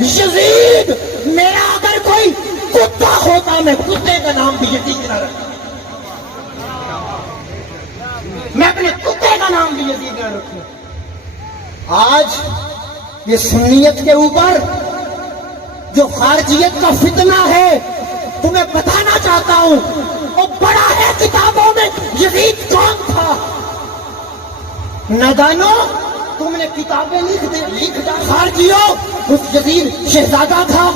یزید میرا اگر کوئی کتا ہوتا میں کتے کا نام بھی یزید نہ رکھتا، میں اپنے کتے کا نام بھی یزید نہ رکھوں۔ آج یہ سنیت کے اوپر جو خارجیت کا فتنہ ہے تمہیں بتانا چاہتا ہوں، وہ بڑا ہے کتابوں میں یزید کون تھا۔ نادانو تم نے کتابیں لکھ دا خارجیوں، اس یزید شہزادہ تھا،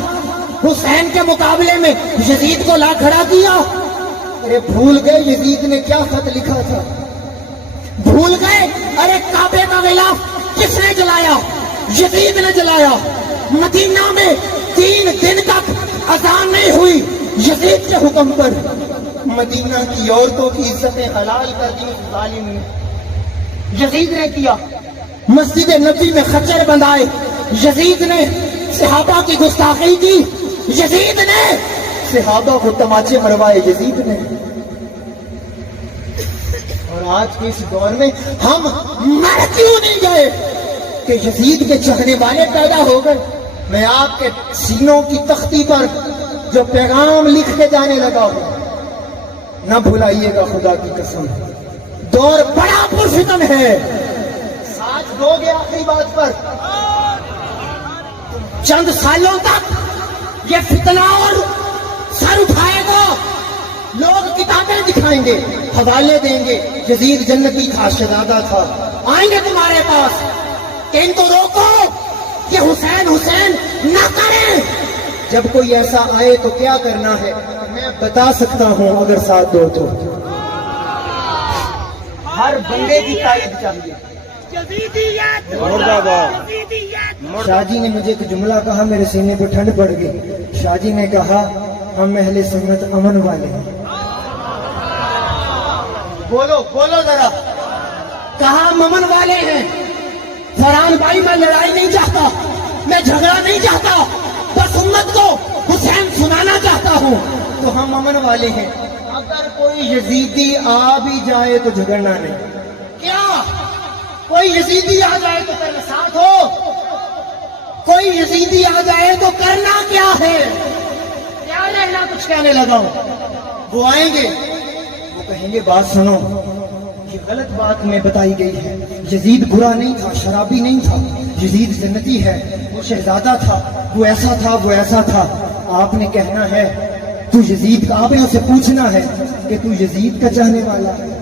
حسین کے مقابلے میں یزید کو لا کھڑا کیا۔ ارے بھول گئے یزید نے کیا خط لکھا تھا، بھول گئے۔ ارے کعبے کا غلاف کس نے جلایا؟ یزید نے جلایا۔ مدینہ میں 3 دن تک اذان نہیں ہوئی یزید کے حکم پر۔ مدینہ کی عورتوں کی عزتیں حلال کر دی ظالم نے، یزید نے کیا۔ مسجد نبی میں خچر بندھائے یزید نے، صحابہ کی گستاخی کی یزید نے، صحابہ کو تماچے مروائے یزید نے۔ اور آج کے اس دور میں ہم مر کیوں نہیں گئے کہ یزید کے چاہنے والے پیدا ہو گئے۔ میں آپ کے سینوں کی تختی پر جو پیغام لکھ کے جانے لگا ہوں، نہ بھلائیے گا خدا کی قسم، دور بڑا پرفتن ہے۔ ساتھ دو گے آخری بات پر، چند سالوں تک یہ فتنہ اور سر اٹھائے گا، لوگ کتابیں دکھائیں گے، حوالے دیں گے، یزید جنتی تھا، شہزادہ تھا، آئیں گے تمہارے پاس کہ ان کو روکو کہ حسین حسین نہ کریں۔ جب کوئی ایسا آئے تو کیا کرنا ہے میں بتا سکتا ہوں، اگر ساتھ دو تو۔ ہر بندے کی تائید چاہیے۔ شاہ جی نے مجھے ایک جملہ کہا، میرے سینے پہ ٹھنڈ پڑ گئی۔ شاہ جی نے کہا ہم اہل سنت امن والے ہیں۔ بولو بولو ذرا، کہا ہم امن والے ہیں۔ فرحان بھائی میں لڑائی نہیں چاہتا، میں جھگڑا نہیں چاہتا، بس امت کو حسین سنانا چاہتا ہوں۔ تو ہم امن والے ہیں، اگر کوئی یزیدی آ بھی جائے تو جھگڑنا نہیں۔ کیا کوئی یزیدی آ جائے تو تیرے ساتھ ہو، کوئی یزیدی آ جائے تو کرنا کیا ہے؟ کیا رہنا کچھ کہنے لگا ہوں۔ وہ آئیں گے، وہ کہیں گے بات سنو، یہ غلط بات میں بتائی گئی ہے، یزید برا نہیں تھا، شرابی نہیں تھا، یزید جنتی ہے، وہ شہزادہ تھا، وہ ایسا تھا، وہ ایسا تھا۔ آپ نے کہنا ہے تو یزید کا، آپ نے اسے پوچھنا ہے کہ تو یزید کا چاہنے والا ہے۔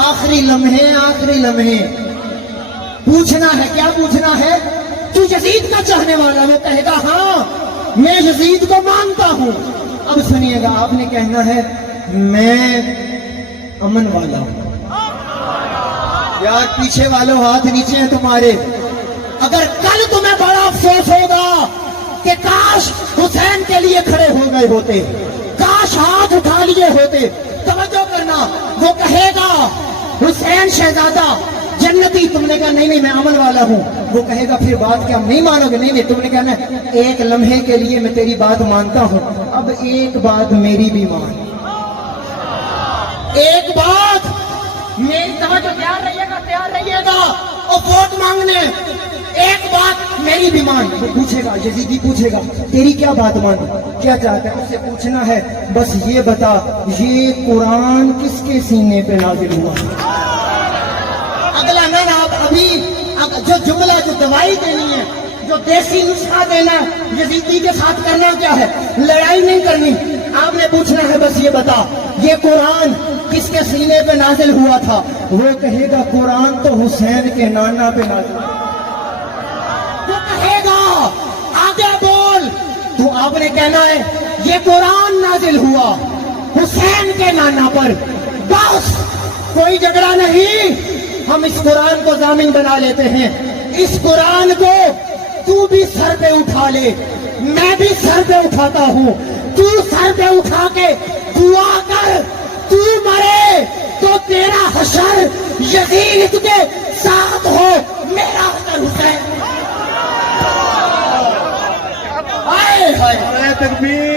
آخری لمحے پوچھنا ہے، کیا پوچھنا ہے؟ تو یزید کا چاہنے والا؟ وہ کہے گا ہاں میں یزید کو مانتا ہوں۔ اب سنیے گا، آپ نے کہنا ہے میں امن والا ہوں۔ یار پیچھے والوں ہاتھ نیچے ہیں تمہارے۔ اگر کل تمہیں بڑا افسوس ہوگا کہ کاش حسین کے لیے کھڑے ہو گئے ہوتے، کاش ہاتھ اٹھا لیے ہوتے، توجہ کرنا، وہ کہے گا حسین شہزادہ جنتی، تم نے کہا نہیں نہیں میں امن والا ہوں، وہ کہے گا پھر بات کیا نہیں مانو گے؟ نہیں نہیں، تم نے کہنا ایک لمحے کے لیے میں تیری بات مانتا ہوں، اب ایک بات میری بھی مان، ایک بات میری، توجہ، تیار رہیے گا اور ووٹ مانگنے، ایک بات میری بھی مان۔ وہ پوچھے گا، یزیدی پوچھے گا تیری کیا بات مان، کیا چاہتا ہے؟ اسے پوچھنا ہے بس یہ بتا یہ قرآن کس کے سینے پہ نازل ہوا؟ اگلا نہ آپ ابھی جو جملہ، جو دوائی دینی ہے، جو دیسی نسخہ دینا ہے، یزیدی کے ساتھ کرنا کیا ہے؟ لڑائی نہیں کرنی، آپ نے پوچھنا ہے بس یہ بتا یہ قرآن کس کے سینے پہ نازل ہوا تھا؟ وہ کہے گا قرآن تو حسین کے نانا پہ نازل ہوا۔ وہ کہے گا آگے بول، تو آپ نے کہنا ہے یہ قرآن نازل ہوا حسین کے نانا پر، بس کوئی جھگڑا نہیں۔ ہم اس قرآن کو ضامن بنا لیتے ہیں، اس قرآن کو تو بھی سر پہ اٹھا لے، میں بھی سر پہ اٹھاتا ہوں، تو سر پہ اٹھا کے دعا کر، تو مرے تو تیرا حشر یزید کے ساتھ ہو، میرا حشر حسین۔ ہائے ہائے، تکبیر۔